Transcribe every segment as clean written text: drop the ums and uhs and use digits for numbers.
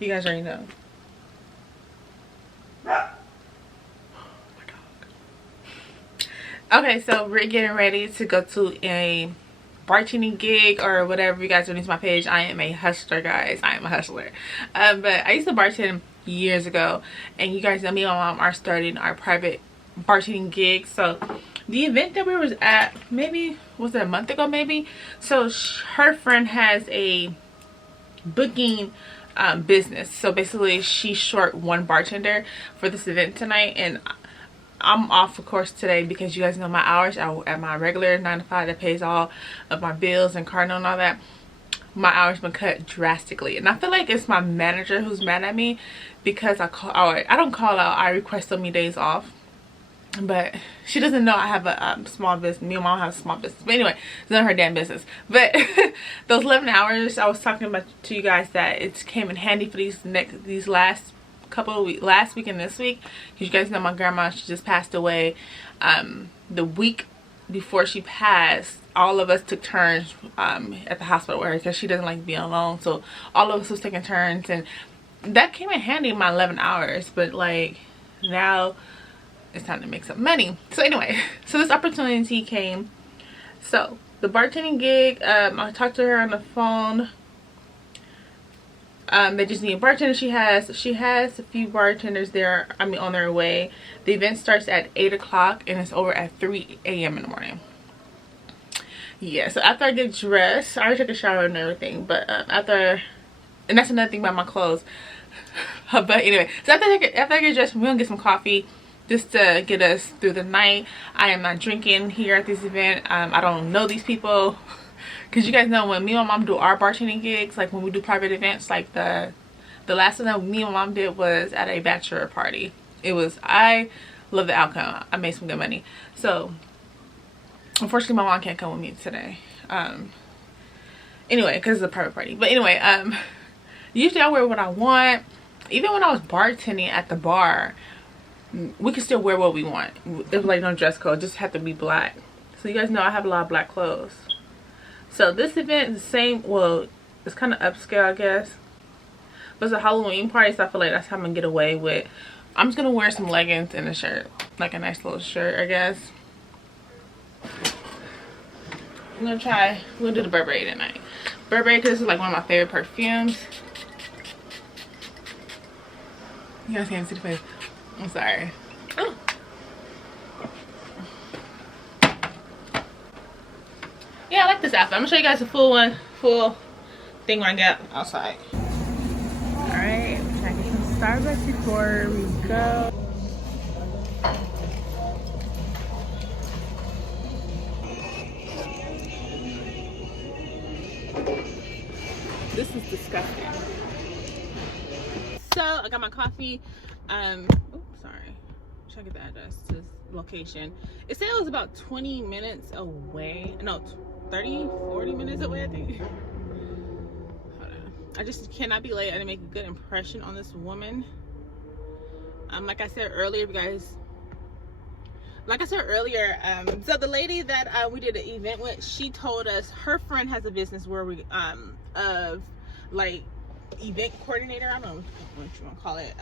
You guys already know. Okay, so we're getting ready to go to a bartending gig or whatever. You guys are new to my page. I am a hustler, guys. I am a hustler. But I used to bartend years ago, and you guys know me and my mom are starting our private bartending gig. So the event that we was at, maybe was it a month ago, maybe. So her friend has a booking business. So basically, she's short one bartender for this event tonight, and I'm off of course today because you guys know my hours at my regular 9 to 5 that pays all of my bills and car note and all that. My hours been cut drastically, and I feel like it's my manager who's mad at me because I don't call out, I request so many days off. But she doesn't know I have a small business. Me and mom have a small business. But anyway, it's not her damn business. But those 11 hours I was talking about to you guys, that it came in handy for these last couple of weeks, last week and this week. You guys know my grandma, she just passed away. The week before she passed, all of us took turns at the hospital with her because she doesn't like being alone. So all of us was taking turns, and that came in handy in my 11 hours. But like now it's time to make some money. So anyway, so this opportunity came. So the bartending gig, I talked to her on the phone. They just need a bartender. She has a few bartenders there, I mean on their way. The event starts at 8 o'clock and it's over at 3 a.m. in the morning. Yeah, so after I get dressed, I already took a shower and everything, but after, and that's another thing about my clothes. But anyway, so after I get dressed, we're gonna get some coffee just to get us through the night. I am not drinking here at this event. I don't know these people. Because you guys know when me and my mom do our bartending gigs, like when we do private events, like the last one that me and my mom did was at a bachelor party. I love the outcome. I made some good money. So unfortunately my mom can't come with me today. Anyway, because it's a private party. But anyway, usually I wear what I want. Even when I was bartending at the bar, we can still wear what we want. There's like no dress code, just have to be black. So you guys know I have a lot of black clothes. So this event is the same, well, it's kind of upscale, I guess. But it's a Halloween party, so I feel like that's how I'm going to get away with. I'm just going to wear some leggings and a shirt. Like a nice little shirt, I guess. I'm going to do the Burberry tonight. Burberry, because this is like one of my favorite perfumes. You guys can't see the face. I'm sorry. Oh. Yeah, I like this outfit. I'm gonna show you guys a full thing when I get outside. Alright, we're trying to get some Starbucks before we go. This is disgusting. So I got my coffee. Oops, sorry. Check the address to this location. It said it was about 20 minutes away. No, 30-40 minutes away, I think. Hold on. I just cannot be late. I didn't make a good impression on this woman. Like I said earlier, you guys, so the lady that we did an event with, she told us her friend has a business where we of like event coordinator, I don't know what you want to call it.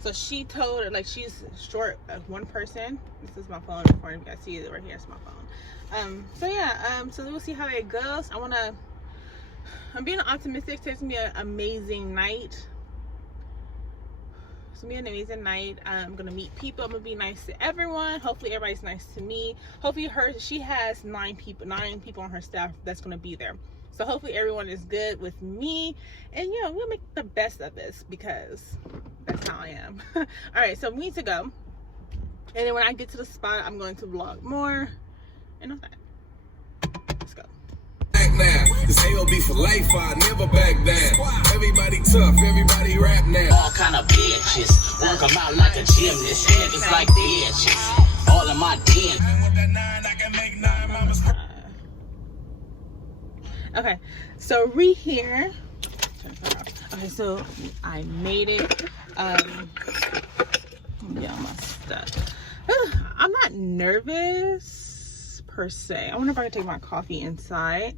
So she told her, like, she's short of one person. This is my phone recording. You guys see it right here. It's my phone. So yeah, so we'll see how it goes. I'm being optimistic. It's gonna be an amazing night. It's gonna be an amazing night. I'm gonna meet people. I'm gonna be nice to everyone. Hopefully everybody's nice to me. Hopefully she has 9 people on her staff that's gonna be there. So hopefully everyone is good with me, and you know, we'll make the best of this because that's how I am. All right, so we need to go, and then when I get to the spot, I'm going to vlog more and all that. Let's go. Now, this AOB for life, I never back down. Everybody tough, everybody rap now. All kind of bitches, work them out like a gymnast. Niggas like bitches, all in my den. Okay, so here. Okay, so I made it. Yeah, my stuff. I'm not nervous per se. I wonder if I can take my coffee inside.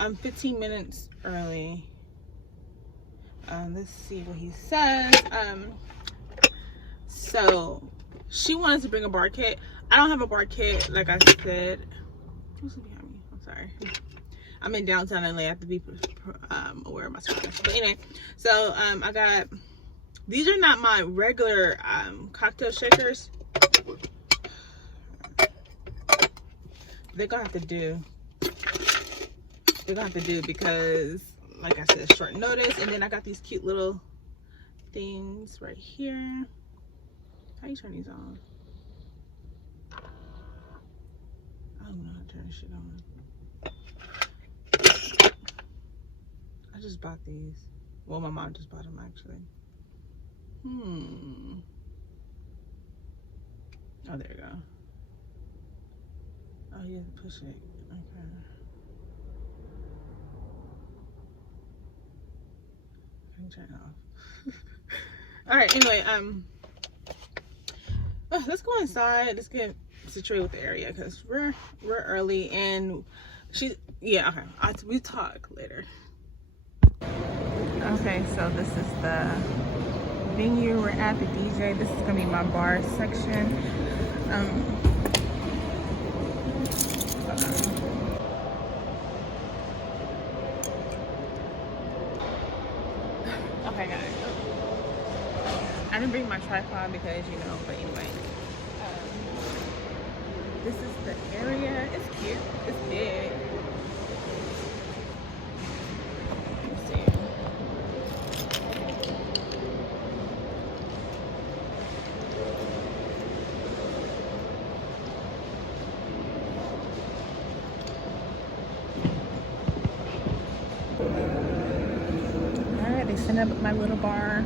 I'm 15 minutes early. Let's see what he says. So she wanted to bring a bar kit. I don't have a bar kit, like I said. Who's behind me? I'm sorry. I'm in downtown LA. I have to be aware of my surroundings. But anyway, so I got, these are not my regular cocktail shakers. They're gonna have to do. They're gonna have to do because, like I said, short notice. And then I got these cute little things right here. How you turn these on? I don't know how to turn this shit on. I just bought these. Well, my mom just bought them actually. Oh, there you go. Oh, you have to push it. Okay. I can turn it off. All right. Anyway, let's go inside. Let's get situated with the area because we're early and yeah. Okay. We talk later. Okay, so this is the venue. We're at the DJ. This is gonna be my bar section. Okay, guys. I didn't bring my tripod because, you know, but anyway. This is the area. It's cute. It's big. They set up my little bar.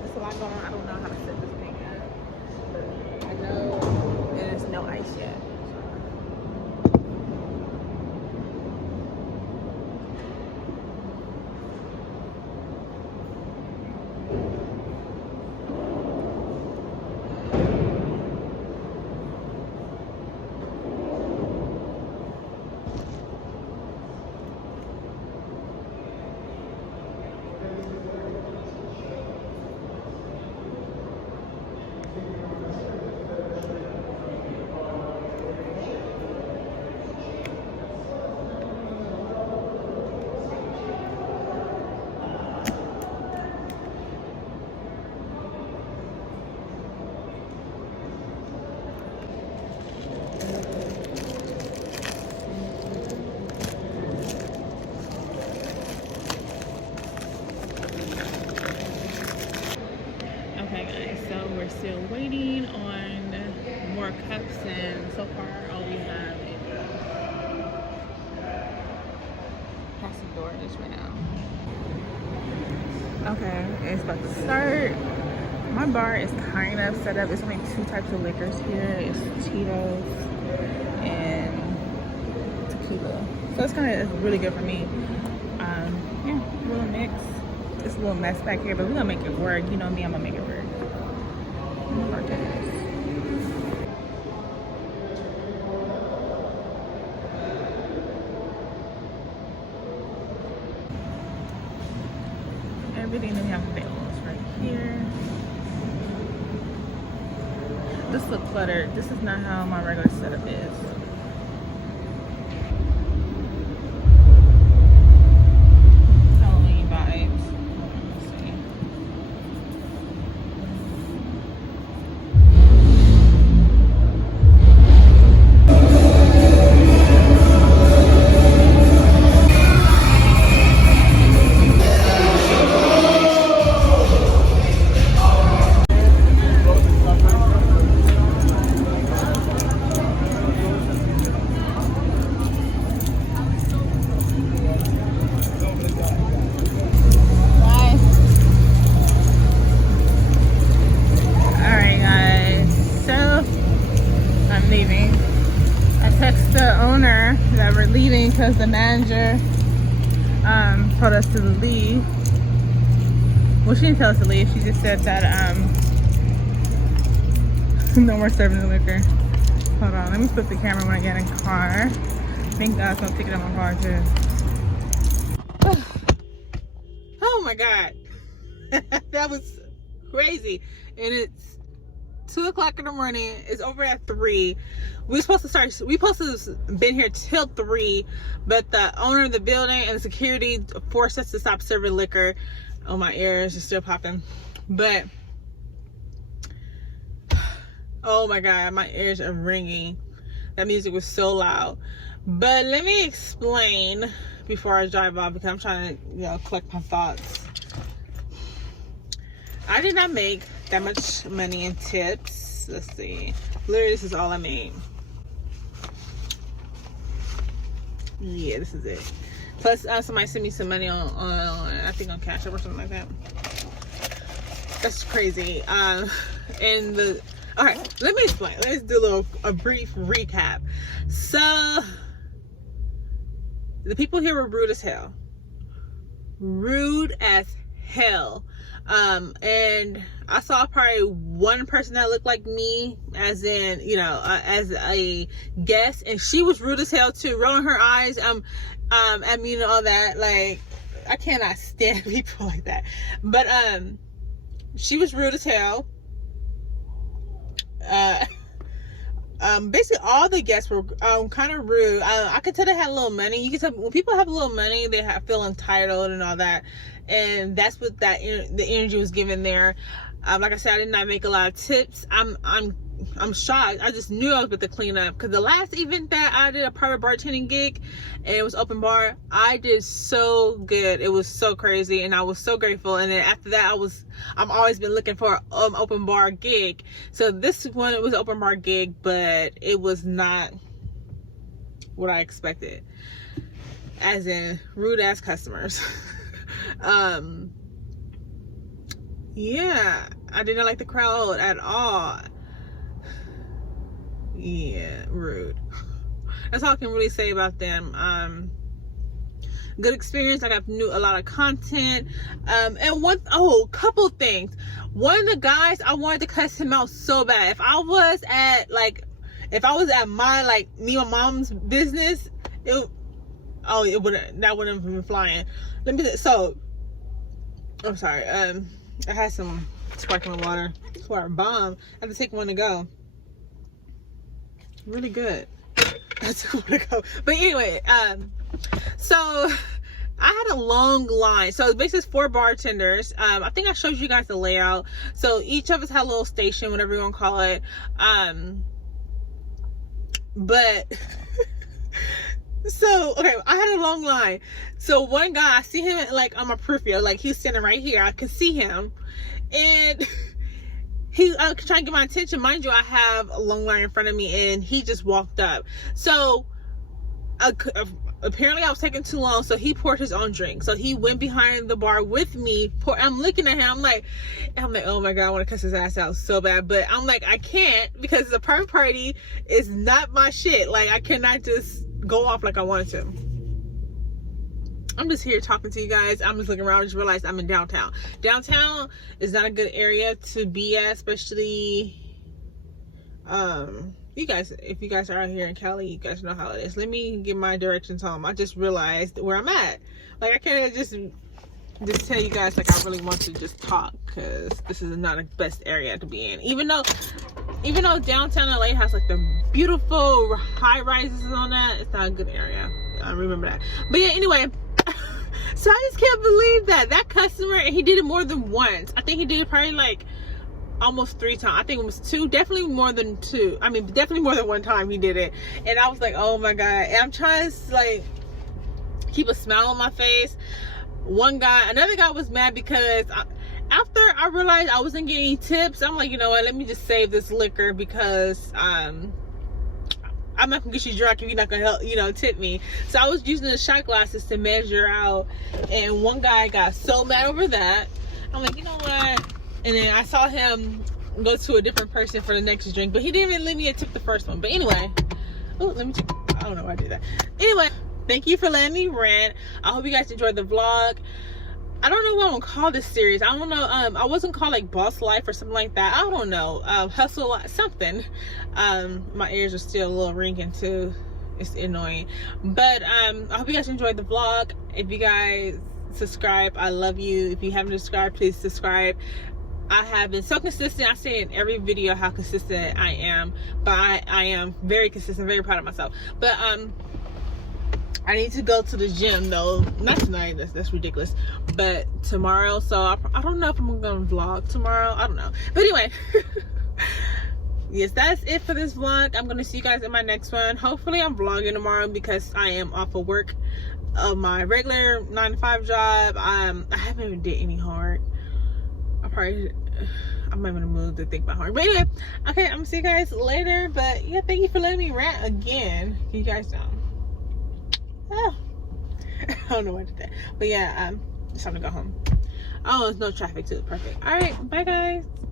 There's a lot going on. I don't know how to set this thing up. I know there's no ice yet. Still waiting on more cups, and so far all we have is past the door just right now. Okay, it's about to start. My bar is kind of set up. It's only two types of liquors here. It's Tito's and tequila, so it's kind of really good for me. Yeah, a little mix. It's a little mess back here, but we're gonna make it work. You know me, I'm gonna make it work. Everything that we have available is right here. This looks cluttered. This is not how my regular setup is. Halloween vibes. Let's see. because the manager told us to leave. Well, she didn't tell us to leave. She just said that no more serving the liquor. Hold on, let me flip the camera when I get in the car. Thank God it's no ticket on my car too. Oh my God. That was crazy. And it's 2 o'clock in the morning. It's over at 3. We supposed to have been here till 3, but the owner of the building and security forced us to stop serving liquor. Oh, my ears are still popping. But oh my God, my ears are ringing. That music was so loud. But let me explain before I drive off, because I'm trying to, you know, collect my thoughts. I did not make that much money in tips. Let's see. Literally, this is all I made. Yeah, this is it. Plus, somebody sent me some money on I think on Cash App or something like that. That's crazy. All right, let me explain. Let's do a brief recap. So, the people here were rude as hell. Rude as hell. And I saw probably one person that looked like me, as in, you know, as a guest, and she was rude as hell too, rolling her eyes, at me and all that. Like, I cannot stand people like that. But she was rude as hell. Basically all the guests were kind of rude. I could tell they had a little money. You can tell when people have a little money, they feel entitled and all that, and that's what the energy was given there. Like I said, I did not make a lot of tips. I'm shocked. I just knew I was about to clean up, because the last event that I did, a private bartending gig, and it was open bar, I did so good. It was so crazy, and I was so grateful. And then after that, I'm always been looking for an open bar gig. So this one, it was an open bar gig, but it was not what I expected, as in rude ass customers. Yeah, I didn't like the crowd at all. Yeah, rude. That's all I can really say about them. Good experience. I got a lot of content. And couple things. One of the guys, I wanted to cuss him out so bad. If I was at my, like, me and my mom's business, that wouldn't have been flying. I'm sorry. I had some sparkling water. Water bomb. I had to take one to go. Really good. I took one to go. But anyway, so I had a long line. So basically it's 4 bartenders. I think I showed you guys the layout. So each of us had a little station, whatever you want to call it. But so, okay, I had a long line. So one guy, I see him like on my peripheral, like he's standing right here. I can see him, and he trying to get my attention. Mind you, I have a long line in front of me, and he just walked up. So apparently I was taking too long, so he poured his own drink. So he went behind the bar with me. I'm looking at him. I'm like, oh my God, I want to cuss his ass out so bad, but I'm like, I can't, because the private party is not my shit. Like, I cannot just go off like I wanted to. I'm just here talking to you guys. I'm just looking around. I just realized I'm in downtown. Downtown is not a good area to be at, especially you guys, if you guys are out here in Cali, you guys know how it is. Let me get my directions home. I just realized where I'm at. Like, I can't just tell you guys like I really want to just talk, because this is not the best area to be in. Even though downtown LA has like the beautiful high rises and all that, it's not a good area. I remember that. But yeah, anyway, so I just can't believe that customer, and he did it more than once. I think he did it probably like almost 3 times. I think it was 2, definitely more than 2. I mean, definitely more than 1 time he did it. And I was like, oh my God. And I'm trying to like keep a smile on my face. Another guy was mad because after I realized I wasn't getting any tips, I'm like, you know what, let me just save this liquor, because I'm not gonna get you drunk if you're not gonna help, tip me. So I was using the shot glasses to measure out, and one guy got so mad over that. I'm like, you know what? And then I saw him go to a different person for the next drink, but he didn't even leave me a tip the first one. But anyway, I don't know why I did that. Anyway, thank you for letting me rant. I hope you guys enjoyed the vlog. I don't know what I'm gonna call this series. I don't know. I wasn't called like Boss Life or something like that. I don't know. Hustle Life, something. My ears are still a little ringing too. It's annoying. But I hope you guys enjoyed the vlog. If you guys subscribe, I love you. If you haven't subscribed, please subscribe. I have been so consistent. I say in every video how consistent I am, but I am very consistent, very proud of myself. But I need to go to the gym though. Not tonight, that's ridiculous, but tomorrow. So I don't know if I'm gonna vlog tomorrow. I don't know, but anyway. Yes, that's it for this vlog. I'm gonna see you guys in my next one. Hopefully I'm vlogging tomorrow because I am off of work of my regular 9-to-5 job. I haven't even did any hard. I'm not gonna move to think about hard. But anyway, okay, I'm gonna see you guys later. But yeah, thank you for letting me rant again. You guys know. Oh, I don't know what to say. But yeah, it's time to go home. Oh, there's no traffic too. Perfect. All right, bye guys.